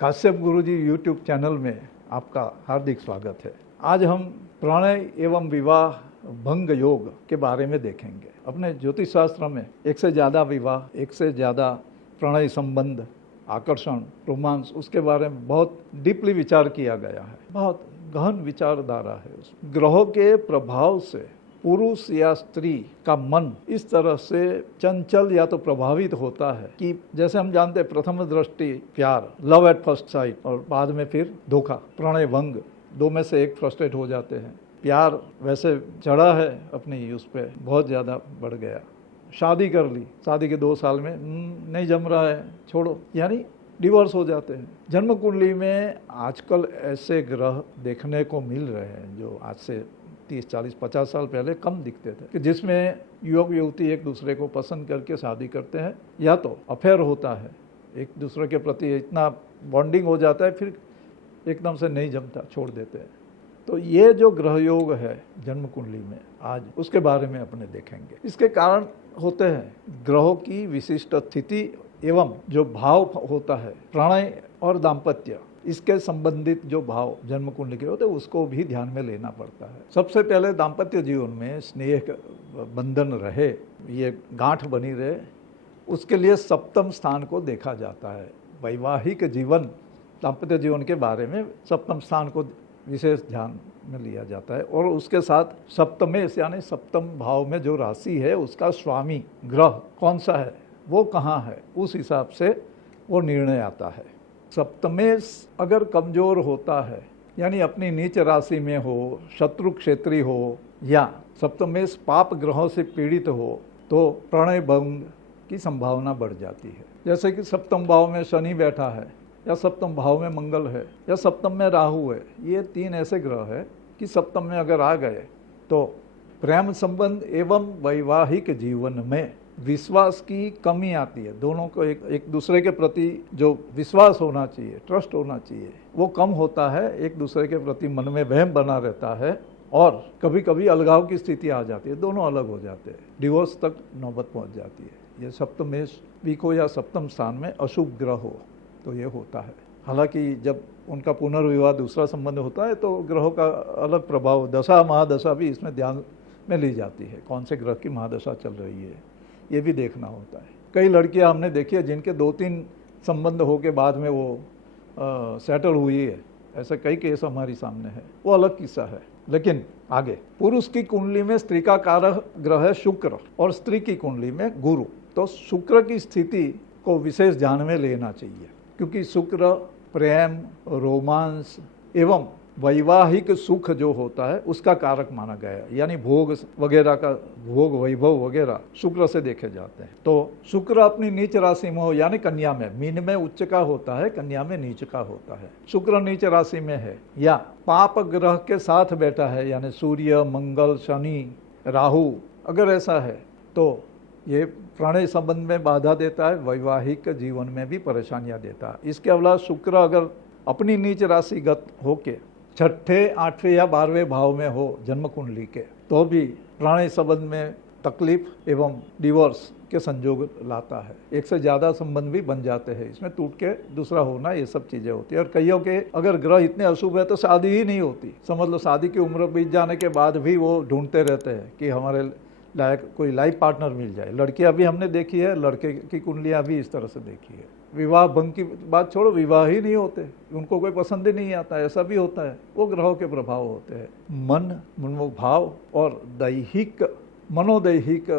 काश्यप गुरुजी YouTube channel में आपका हार्दिक स्वागत है। आज हम प्रणय एवं विवाह भंग योग के बारे में देखेंगे। अपने ज्योतिष शास्त्र में एक से ज़्यादा विवाह, एक से ज़्यादा प्रणय संबंध, आकर्षण, रोमांस, उसके बारे में बहुत डीपली विचार किया गया है। बहुत गहन विचारधारा है। ग्रहों के प्रभाव से पुरुष या स्त्री का मन इस तरह से चंचल या तो प्रभावित होता है कि जैसे हम जानते हैं प्रथम दृष्टि प्यार, लव एट फर्स्ट साइट, और बाद में फिर धोखा, प्रणय भंग, दो में से एक फ्रस्ट्रेट हो जाते हैं। प्यार वैसे चढ़ा है अपनी उस पर, बहुत ज़्यादा बढ़ गया, शादी कर ली, शादी के 2 साल में नहीं जम रहा है, छोड़ो, यानी डिवोर्स हो जाते हैं। जन्म कुंडली में आजकल ऐसे ग्रह देखने को मिल रहे हैं जो आज से 30, 40, 50 साल पहले कम दिखते थे, कि जिसमें युवक युवती एक दूसरे को पसंद करके शादी करते हैं, या तो अफेयर होता है, एक दूसरे के प्रति इतना बॉन्डिंग हो जाता है, फिर एकदम से नहीं जमता, छोड़ देते हैं। तो ये जो ग्रह योग है जन्म कुंडली में, आज उसके बारे में अपने देखेंगे। इसके कारण होते हैं ग्रहों की विशिष्ट स्थिति एवं जो भाव होता है, प्रणय और दाम्पत्य, इसके संबंधित जो भाव जन्म कुंडली के होते हैं उसको भी ध्यान में लेना पड़ता है। सबसे पहले दाम्पत्य जीवन में स्नेह बंधन रहे, ये गांठ बनी रहे, उसके लिए सप्तम स्थान को देखा जाता है। वैवाहिक जीवन, दाम्पत्य जीवन के बारे में सप्तम स्थान को विशेष ध्यान में लिया जाता है, और उसके साथ सप्तमेश यानी सप्तम भाव में जो राशि है उसका स्वामी ग्रह कौन सा है, वो कहाँ है, उस हिसाब से वो निर्णय आता है। सप्तमेश अगर कमजोर होता है, यानी अपनी नीच राशि में हो, शत्रु क्षेत्री हो, या सप्तमेश पाप ग्रहों से पीड़ित हो, तो प्रणय भंग की संभावना बढ़ जाती है। जैसे कि सप्तम भाव में शनि बैठा है, या सप्तम भाव में मंगल है, या सप्तम में राहु है, ये 3 ऐसे ग्रह है कि सप्तम में अगर आ गए तो प्रेम संबंध एवं वैवाहिक जीवन में विश्वास की कमी आती है। दोनों को एक दूसरे के प्रति जो विश्वास होना चाहिए, ट्रस्ट होना चाहिए, वो कम होता है। एक दूसरे के प्रति मन में वहम बना रहता है, और कभी कभी अलगाव की स्थिति आ जाती है, दोनों अलग हो जाते हैं, डिवोर्स तक नौबत पहुंच जाती है। ये सप्तमेश वीक हो या सप्तम स्थान में अशुभ ग्रह हो तो ये होता है। हालांकि जब उनका पुनर्विवाह, दूसरा संबंध होता है, तो ग्रहों का अलग प्रभाव, दशा महादशा भी इसमें ध्यान में ली जाती है। कौन से ग्रह की महादशा चल रही है ये भी देखना होता है। कई लड़कियां हमने देखी है जिनके 2-3 संबंध हो के बाद में वो सेटल हुई है, ऐसे कई केस हमारी सामने है, वो अलग किस्सा है। लेकिन आगे पुरुष की कुंडली में स्त्री का कारक ग्रह है शुक्र, और स्त्री की कुंडली में गुरु। तो शुक्र की स्थिति को विशेष ध्यान में लेना चाहिए, क्योंकि शुक्र प्रेम, रोमांस एवं वैवाहिक सुख जो होता है उसका कारक माना गया है, यानी भोग वगैरह का, भोग वैभव वगैरह शुक्र से देखे जाते हैं। तो शुक्र अपनी नीच राशि में हो, यानी कन्या में, मीन में उच्च का होता है, कन्या में नीच का होता है। शुक्र नीच राशि में है या पाप ग्रह के साथ बैठा है, यानी सूर्य, मंगल, शनि, राहु, अगर ऐसा है तो ये प्रणय संबंध में बाधा देता है, वैवाहिक जीवन में भी परेशानियां देता है। इसके अलावा शुक्र अगर अपनी नीच राशिगत होके 6ठे, 8वें या 12वें भाव में हो जन्म कुंडली के, तो भी प्रणय संबंध में तकलीफ एवं डिवोर्स के संजोग लाता है। एक से ज़्यादा संबंध भी बन जाते हैं, इसमें टूट के दूसरा होना, ये सब चीज़ें होती है। और कईयों के अगर ग्रह इतने अशुभ है तो शादी ही नहीं होती। समझ लो शादी की उम्र बीत जाने के बाद भी वो ढूंढते रहते हैं कि हमारे लायक कोई लाइफ पार्टनर मिल जाए। लड़कियां भी हमने देखी है, लड़के की कुंडलियां भी इस तरह से देखी है। विवाह भंग की बात छोड़ो, विवाह ही नहीं होते, उनको कोई पसंद ही नहीं आता, ऐसा भी होता है। वो ग्रहों के प्रभाव होते हैं। मन, मनोभाव और दैहिक, मनोदैहिक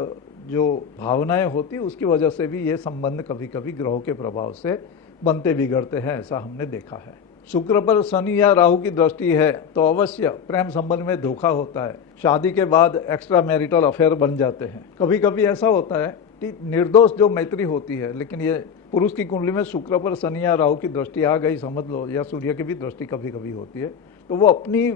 जो भावनाएं होती उसकी वजह से भी ये संबंध कभी कभी ग्रहों के प्रभाव से बनते बिगड़ते हैं, ऐसा हमने देखा है। शुक्र पर शनि या राहु की दृष्टि है तो अवश्य प्रेम संबंध में धोखा होता है। शादी के बाद एक्स्ट्रा मैरिटल अफेयर बन जाते हैं। कभी कभी ऐसा होता है कि निर्दोष जो मैत्री होती है, लेकिन ये पुरुष की कुंडली में शुक्र पर शनि या राहु की दृष्टि आ गई, समझ लो, या सूर्य की भी दृष्टि कभी कभी होती है, तो वो अपनी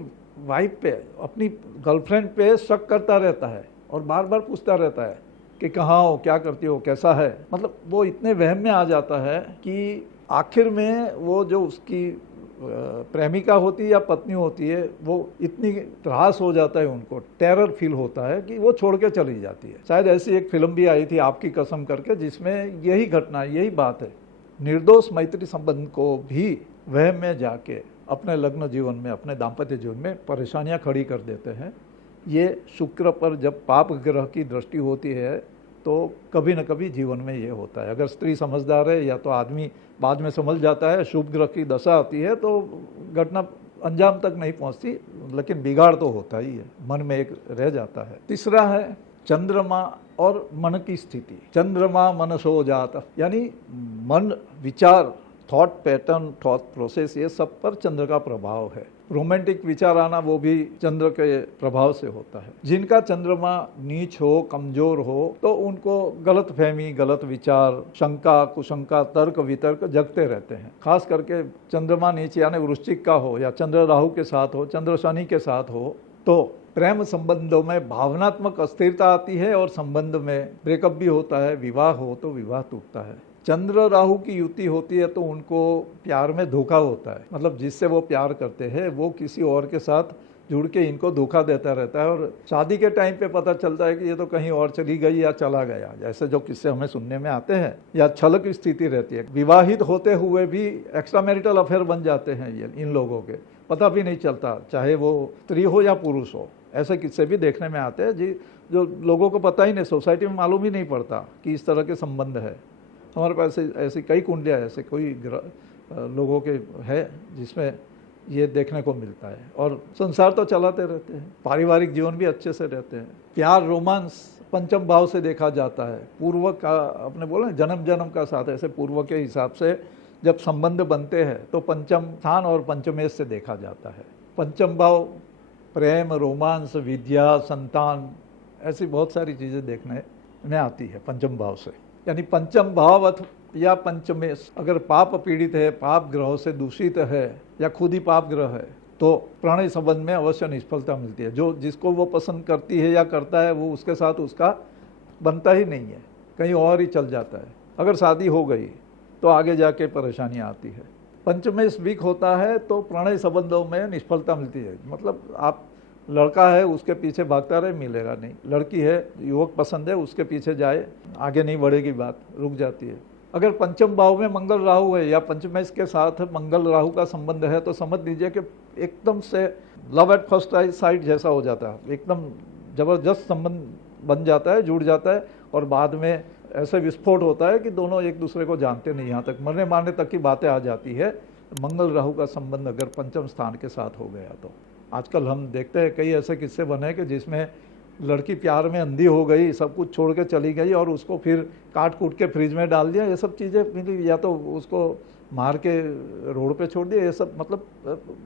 वाइफ पे, अपनी गर्लफ्रेंड पे शक करता रहता है, और बार बार पूछता रहता है कि कहाँ हो, क्या करती हो, कैसा है। मतलब वो इतने वहम में आ जाता है कि आखिर में वो जो उसकी प्रेमिका होती है या पत्नी होती है, वो इतनी त्रास हो जाता है, उनको टेरर फील होता है कि वो छोड़ के चली जाती है। शायद ऐसी एक फिल्म भी आई थी, आपकी कसम करके, जिसमें यही घटना, यही बात है। निर्दोष मैत्री संबंध को भी वह में जाके अपने लग्न जीवन में, अपने दाम्पत्य जीवन में परेशानियां खड़ी कर देते हैं। ये शुक्र पर जब पाप ग्रह की दृष्टि होती है तो कभी न कभी जीवन में ये होता है। अगर स्त्री समझदार है या तो आदमी बाद में समझ जाता है, शुभ ग्रह की दशा आती है तो घटना अंजाम तक नहीं पहुंचती, लेकिन बिगाड़ तो होता ही है, मन में एक रह जाता है। तीसरा है चंद्रमा और मन की स्थिति। चंद्रमा मनसो जात, यानी मन, विचार, थॉट पैटर्न, थॉट प्रोसेस, ये सब पर चंद्र का प्रभाव है। रोमांटिक विचार आना वो भी चंद्र के प्रभाव से होता है। जिनका चंद्रमा नीच हो, कमजोर हो, तो उनको गलत फहमी, गलत विचार, शंका, कुशंका, तर्क वितर्क जगते रहते हैं। खास करके चंद्रमा नीच यानी वृश्चिक का हो या चंद्र राहु के साथ हो, चंद्र शनि के साथ हो, तो प्रेम संबंधों में भावनात्मक अस्थिरता आती है और संबंध में ब्रेकअप भी होता है। विवाह हो तो विवाह टूटता है। चंद्र राहु की युति होती है तो उनको प्यार में धोखा होता है, मतलब जिससे वो प्यार करते हैं वो किसी और के साथ जुड़ के इनको धोखा देता रहता है और शादी के टाइम पे पता चलता है कि ये तो कहीं और चली गई या चला गया, जैसे जो किस्से हमें सुनने में आते हैं, या छल की स्थिति रहती है। विवाहित होते हुए भी एक्स्ट्रा मैरिटल अफेयर बन जाते हैं ये इन लोगों के, पता भी नहीं चलता, चाहे वो स्त्री हो या पुरुष हो। ऐसे किस्से भी देखने में आते हैं जी, जो लोगों को पता ही नहीं, सोसाइटी में मालूम ही नहीं पड़ता कि इस तरह के संबंध है। हमारे पास ऐसी कई कुंडलियाँ, ऐसे कोई लोगों के है जिसमें ये देखने को मिलता है। और संसार तो चलाते रहते हैं, पारिवारिक जीवन भी अच्छे से रहते हैं। प्यार, रोमांस पंचम भाव से देखा जाता है। पूर्व का, अपने बोला जन्म जन्म का साथ, ऐसे पूर्व के हिसाब से जब संबंध बनते हैं तो पंचम स्थान और पंचमेश से देखा जाता है। पंचम भाव प्रेम, रोमांस, विद्या, संतान, ऐसी बहुत सारी चीज़ें देखने में आती है पंचम भाव से। यानी पंचम भाव या पंचमेश अगर पाप पीड़ित है, पाप ग्रहों से दूषित है या खुद ही पाप ग्रह है, तो प्रणय संबंध में अवश्य निष्फलता मिलती है। जो जिसको वो पसंद करती है या करता है वो उसके साथ उसका बनता ही नहीं है, कहीं और ही चल जाता है। अगर शादी हो गई तो आगे जाके परेशानियाँ आती है। पंचमेश वीक होता है तो प्रणय संबंधों में निष्फलता मिलती है। मतलब आप लड़का है उसके पीछे भागता रहे, मिलेगा नहीं। लड़की है, युवक पसंद है, उसके पीछे जाए, आगे नहीं बढ़ेगी, बात रुक जाती है। अगर पंचम भाव में मंगल राहु है या पंचमेश के साथ मंगल राहु का संबंध है तो समझ लीजिए कि एकदम से लव एट फर्स्ट साइट जैसा हो जाता है। एकदम जबरदस्त संबंध बन जाता है, जुड़ जाता है और बाद में ऐसे विस्फोट होता है कि दोनों एक दूसरे को जानते नहीं, यहाँ तक मरने मारने तक की बातें आ जाती है। मंगल राहु का संबंध अगर पंचम स्थान के साथ हो गया तो आजकल हम देखते हैं कई ऐसे किस्से बने कि जिसमें लड़की प्यार में अंधी हो गई, सब कुछ छोड़ के चली गई और उसको फिर काट कूट के फ्रिज में डाल दिया। ये सब चीज़ें मिली, या तो उसको मार के रोड पे छोड़ दिया। ये सब मतलब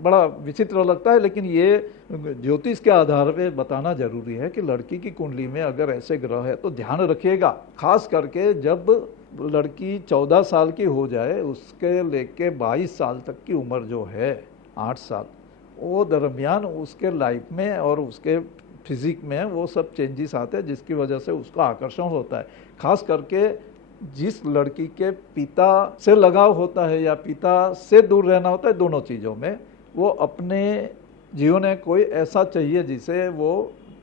बड़ा विचित्र लगता है, लेकिन ये ज्योतिष के आधार पे बताना जरूरी है कि लड़की की कुंडली में अगर ऐसे ग्रह है तो ध्यान रखिएगा। खास करके जब लड़की 14 साल की हो जाए, उसके लेके 22 साल तक की उम्र जो है, 8 साल, वो दरमियान उसके लाइफ में और उसके फिजिक में वो सब चेंजेस आते हैं जिसकी वजह से उसका आकर्षण होता है। खास करके जिस लड़की के पिता से लगाव होता है या पिता से दूर रहना होता है, दोनों चीज़ों में वो अपने जीवन में कोई ऐसा चाहिए जिसे वो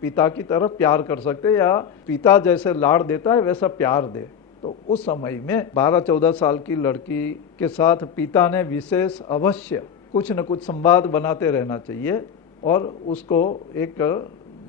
पिता की तरफ प्यार कर सकते या पिता जैसे लाड़ देता है वैसा प्यार दे। तो उस समय में 12-14 साल की लड़की के साथ पिता ने विशेष अवश्य कुछ न कुछ संवाद बनाते रहना चाहिए और उसको एक,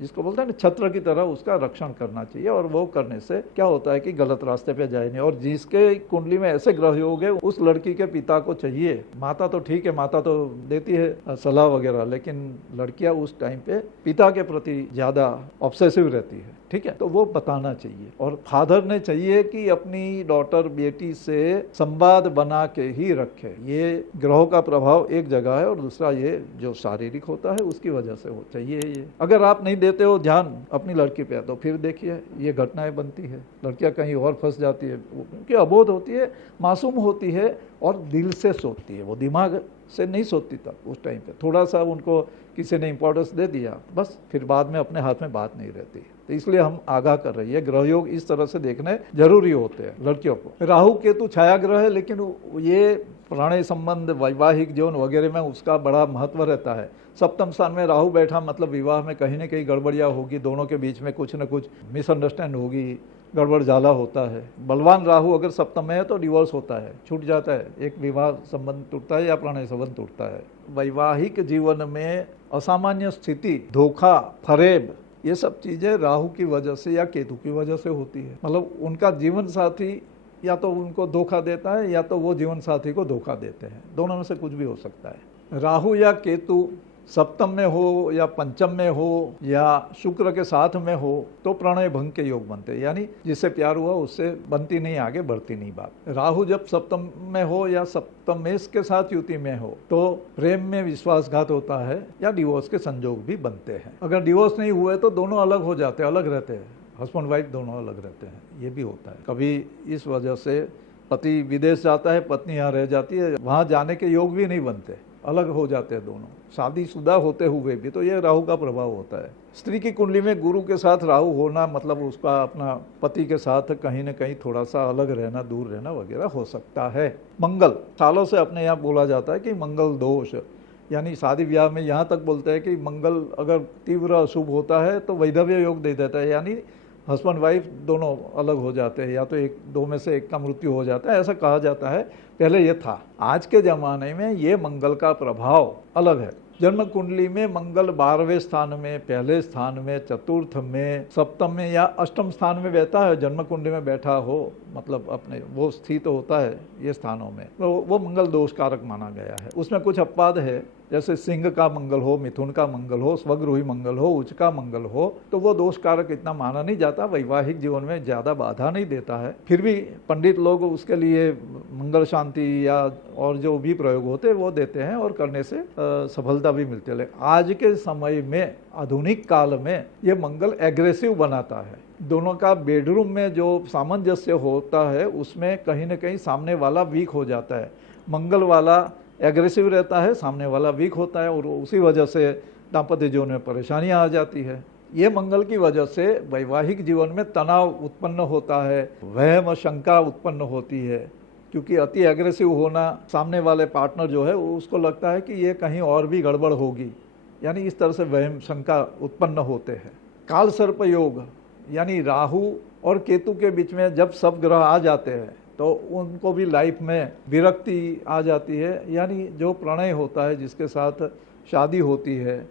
जिसको बोलते हैं ना, छत्र की तरह उसका रक्षण करना चाहिए। और वो करने से क्या होता है कि गलत रास्ते पे जाए नहीं। और जिसके कुंडली में ऐसे ग्रह योग है, उस लड़की के पिता को चाहिए, माता तो ठीक है, माता तो देती है सलाह वगैरह, लेकिन लड़कियां उस टाइम पे पिता के प्रति ज़्यादा ऑब्सेसिव रहती है, ठीक है, तो वो बताना चाहिए। और फादर ने चाहिए कि अपनी डॉटर, बेटी से संवाद बना के ही रखे। ये ग्रहों का प्रभाव एक जगह है और दूसरा ये जो शारीरिक होता है उसकी वजह से हो चाहिए। ये अगर आप नहीं देते हो ध्यान अपनी लड़की पे तो फिर देखिए ये घटनाएं बनती है, लड़कियां कहीं और फंस जाती है, क्योंकि अबोध होती है, मासूम होती है और दिल से सोचती है, वो दिमाग से नहीं सोचती तब उस टाइम पे। थोड़ा सा उनको किसी ने इंपॉर्टेंस दे दिया, बस फिर बाद में अपने हाथ में बात नहीं रहती। तो इसलिए हम आगाह कर रही है, ग्रह योग इस तरह से देखने जरूरी होते हैं लड़कियों को। राहु केतु छाया ग्रह है, लेकिन ये प्रणय संबंध, वैवाहिक जीवन वगैरह में उसका बड़ा महत्व रहता है। सप्तम स्थान में राहु बैठा मतलब विवाह में कहीं न कहीं गड़बड़ियाँ होगी, दोनों के बीच में कुछ न कुछ मिसअंडरस्टैंड होगी, गड़बड़ झाला होता है। बलवान राहु अगर सप्तम में है तो डिवोर्स होता है, छूट जाता है, एक विवाह संबंध टूटता है या प्रणय संबंध टूटता है। वैवाहिक जीवन में असामान्य स्थिति, धोखा, फरेब, ये सब चीज़ें राहु की वजह से या केतु की वजह से होती है। मतलब उनका जीवन साथी या तो उनको धोखा देता है या तो वो जीवन साथी को धोखा देते हैं, दोनों में से कुछ भी हो सकता है। राहु या केतु सप्तम में हो या पंचम में हो या शुक्र के साथ में हो तो प्रणय भंग के योग बनते हैं, यानी जिससे प्यार हुआ उससे बनती नहीं, आगे बढ़ती नहीं बात। राहु जब सप्तम में हो या सप्तम मेष के साथ युति में हो तो प्रेम में विश्वासघात होता है या डिवोर्स के संजोग भी बनते हैं। अगर डिवोर्स नहीं हुए तो दोनों अलग हो जाते हैं, अलग रहते हैं, हस्बैंड वाइफ दोनों अलग रहते हैं, ये भी होता है। कभी इस वजह से पति विदेश जाता है, पत्नी यहाँ रह जाती है, वहाँ जाने के योग भी नहीं बनते, अलग हो जाते हैं दोनों, शादीशुदा होते हुए भी। तो ये राहु का प्रभाव होता है। स्त्री की कुंडली में गुरु के साथ राहु होना मतलब उसका अपना पति के साथ कहीं न कहीं थोड़ा सा अलग रहना, दूर रहना वगैरह हो सकता है। मंगल सालों से अपने यहाँ बोला जाता है कि मंगल दोष, यानी शादी ब्याह में यहाँ तक बोलते हैं कि मंगल अगर तीव्र अशुभ होता है तो वैधव्य योग दे देता है, यानी हस्बैंड वाइफ दोनों अलग हो जाते हैं या तो एक दो में से एक का मृत्यु हो जाता है, ऐसा कहा जाता है। पहले ये था, आज के ज़माने में ये मंगल का प्रभाव अलग है। जन्म कुंडली में मंगल 12वें स्थान में, पहले स्थान में, चतुर्थ में, सप्तम में या अष्टम स्थान में बैठा है, जन्म कुंडली में बैठा हो, मतलब अपने वो स्थित होता है ये स्थानों में, तो वो मंगल दोष कारक माना गया है। उसमें कुछ अपवाद है, जैसे सिंह का मंगल हो, मिथुन का मंगल हो, स्वगृही मंगल हो, उच्च का मंगल हो, तो वो दोष कारक इतना माना नहीं जाता, वैवाहिक जीवन में ज़्यादा बाधा नहीं देता है। फिर भी पंडित लोग उसके लिए मंगल शांति या और जो भी प्रयोग होते हैं वो देते हैं और करने से सफलता भी मिलती है। आज के समय में, आधुनिक काल में, ये मंगल एग्रेसिव बनाता है। दोनों का बेडरूम में जो सामंजस्य होता है उसमें कहीं ना कहीं सामने वाला वीक हो जाता है। मंगल वाला एग्रेसिव रहता है, सामने वाला वीक होता है और उसी वजह से दाम्पत्य जीवन में परेशानियां आ जाती है। ये मंगल की वजह से वैवाहिक जीवन में तनाव उत्पन्न होता है, वहम शंका उत्पन्न होती है, क्योंकि अति एग्रेसिव होना, सामने वाले पार्टनर जो है उसको लगता है कि ये कहीं और भी गड़बड़ होगी, यानी इस तरह से वहम शंका उत्पन्न होते हैं। काल सर्प योग, यानी राहु और केतु के बीच में जब सब ग्रह आ जाते हैं तो उनको भी लाइफ में विरक्ति आ जाती है, यानी जो प्रणय होता है, जिसके साथ शादी होती है,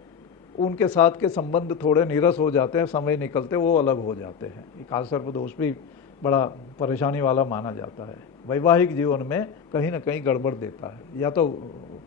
उनके साथ के संबंध थोड़े नीरस हो जाते हैं, समय निकलते वो अलग हो जाते हैं। ये काल सर्प दोष भी बड़ा परेशानी वाला माना जाता है। वैवाहिक जीवन में कहीं ना कहीं गड़बड़ देता है, या तो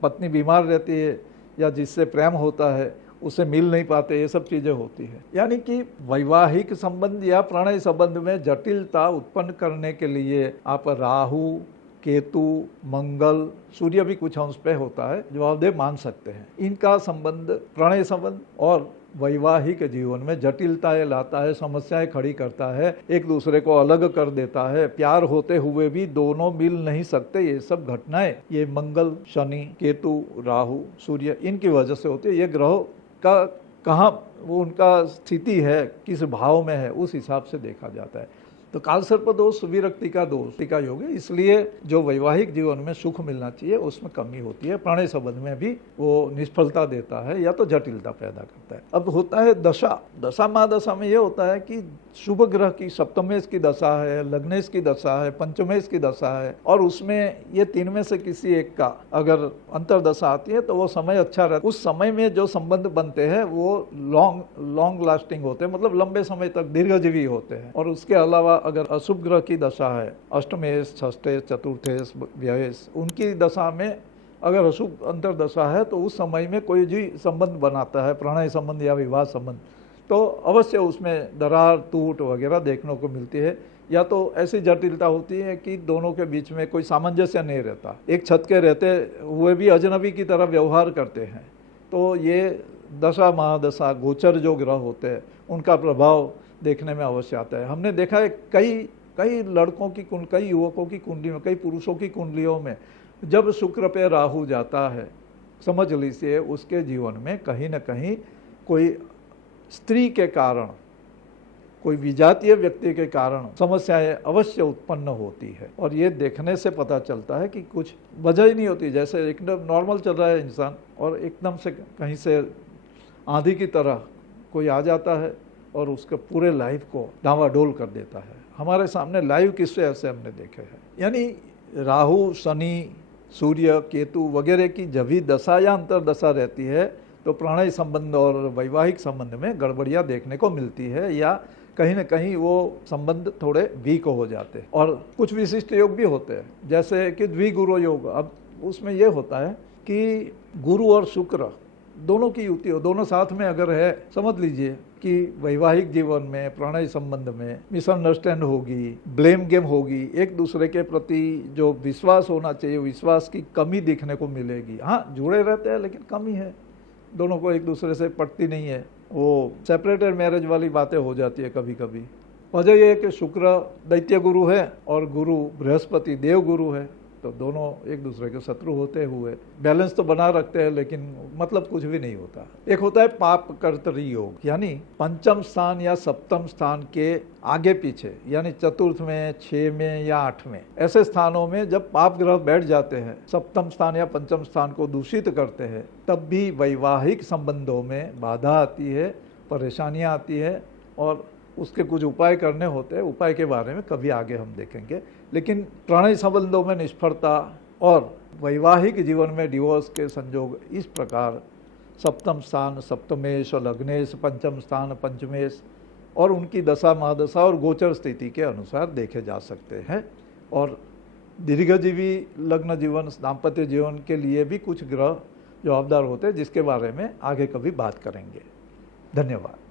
पत्नी बीमार रहती है या जिससे प्रेम होता है उससे मिल नहीं पाते, ये सब चीज़ें होती है। यानी कि वैवाहिक संबंध या प्रणय संबंध में जटिलता उत्पन्न करने के लिए आप राहु, केतु, मंगल, सूर्य भी कुछ अंश पे होता है, जवाबदेह मान सकते हैं। इनका संबंध प्रणय संबंध और वैवाहिक जीवन में जटिलताएं लाता है, समस्याएं खड़ी करता है, एक दूसरे को अलग कर देता है, प्यार होते हुए भी दोनों मिल नहीं सकते। ये सब घटनाएं ये मंगल, शनि, केतु, राहु, सूर्य इनकी वजह से होती है। ये ग्रहों का कहाँ वो उनका स्थिति है, किस भाव में है, उस हिसाब से देखा जाता है। तो काल सर्प दोष विरक्ति का दोष का योग है, इसलिए जो वैवाहिक जीवन में सुख मिलना चाहिए उसमें कमी होती है। प्रणय संबंध में भी वो निष्फलता देता है या तो जटिलता पैदा करता है। अब होता है दशा। दशा महादशा में ये होता है कि शुभ ग्रह की सप्तमेश की दशा है, लग्नेश की दशा है, पंचमेश की दशा है, और उसमें ये तीन में से किसी एक का अगर अंतरदशा आती है तो वो समय अच्छा रहता है। उस समय में जो संबंध बनते हैं वो लॉन्ग लास्टिंग होते हैं, मतलब लंबे समय तक दीर्घजीवी होते हैं। और उसके अलावा अगर अशुभ ग्रह की दशा है, अष्टमेश, षष्ठेश, चतुर्थेश, व्ययेश, उनकी दशा में अगर अशुभ अंतरदशा है तो उस समय में कोई भी संबंध बनाता है, प्रणय संबंध या विवाह संबंध, तो अवश्य उसमें दरार, टूट वगैरह देखने को मिलती है। या तो ऐसी जटिलता होती है कि दोनों के बीच में कोई सामंजस्य नहीं रहता, एक छत के रहते हुए भी अजनबी की तरह व्यवहार करते हैं। तो ये दशा महादशा गोचर जो ग्रह होते हैं उनका प्रभाव देखने में अवश्य आता है। हमने देखा है कई लड़कों की कई युवकों की कुंडली में, कई पुरुषों की कुंडलियों में जब शुक्र पे राहु जाता है, समझ लीजिए उसके जीवन में कहीं ना कहीं कोई स्त्री के कारण, कोई विजातीय व्यक्ति के कारण समस्याएं अवश्य उत्पन्न होती है। और ये देखने से पता चलता है कि कुछ वजह ही नहीं होती, जैसे एकदम नॉर्मल चल रहा है इंसान और एकदम से कहीं से आंधी की तरह कोई आ जाता है और उसके पूरे लाइफ को डावाडोल कर देता है। हमारे सामने लाइव किस्से ऐसे हमने देखे हैं। यानी राहु, शनि, सूर्य, केतु वगैरह की जब भी दशा या अंतरदशा रहती है तो प्रणय संबंध और वैवाहिक संबंध में गड़बड़ियाँ देखने को मिलती है, या कहीं न कहीं वो संबंध थोड़े वीक हो जाते हैं। और कुछ विशिष्ट योग भी होते हैं, जैसे कि द्विगुरु योग। अब उसमें ये होता है कि गुरु और शुक्र दोनों की युति हो, दोनों साथ में अगर है, समझ लीजिए कि वैवाहिक जीवन में, प्रणय संबंध में मिसअंडरस्टैंड होगी, ब्लेम गेम होगी, एक दूसरे के प्रति जो विश्वास होना चाहिए विश्वास की कमी दिखने को मिलेगी। हाँ, जुड़े रहते हैं लेकिन कमी है, दोनों को एक दूसरे से पटती नहीं है, वो सेपरेटेड मैरिज वाली बातें हो जाती है कभी कभी। वजह यह है कि शुक्र दैत्य गुरु है और गुरु बृहस्पति देव गुरु है, तो दोनों एक दूसरे के शत्रु होते हुए बैलेंस तो बना रखते हैं लेकिन मतलब कुछ भी नहीं होता। एक होता है पाप कर्तरी योग, यानी पंचम स्थान या सप्तम स्थान के आगे पीछे, यानी चतुर्थ में, 6 में या 8 में, ऐसे स्थानों में जब पाप ग्रह बैठ जाते हैं, सप्तम स्थान या पंचम स्थान को दूषित करते हैं, तब भी वैवाहिक संबंधों में बाधा आती है, परेशानियां आती है और उसके कुछ उपाय करने होते हैं। उपाय के बारे में कभी आगे हम देखेंगे। लेकिन प्रणय संबंधों में निष्फलता और वैवाहिक जीवन में डिवोर्स के संयोग इस प्रकार सप्तम स्थान सप्तमेश और लग्नेश, पंचम स्थान पंचमेश और उनकी दशा महादशा और गोचर स्थिति के अनुसार देखे जा सकते हैं। और दीर्घजीवी लग्न जीवन, दाम्पत्य जीवन के लिए भी कुछ ग्रह जवाबदार होते हैं, जिसके बारे में आगे कभी बात करेंगे। धन्यवाद।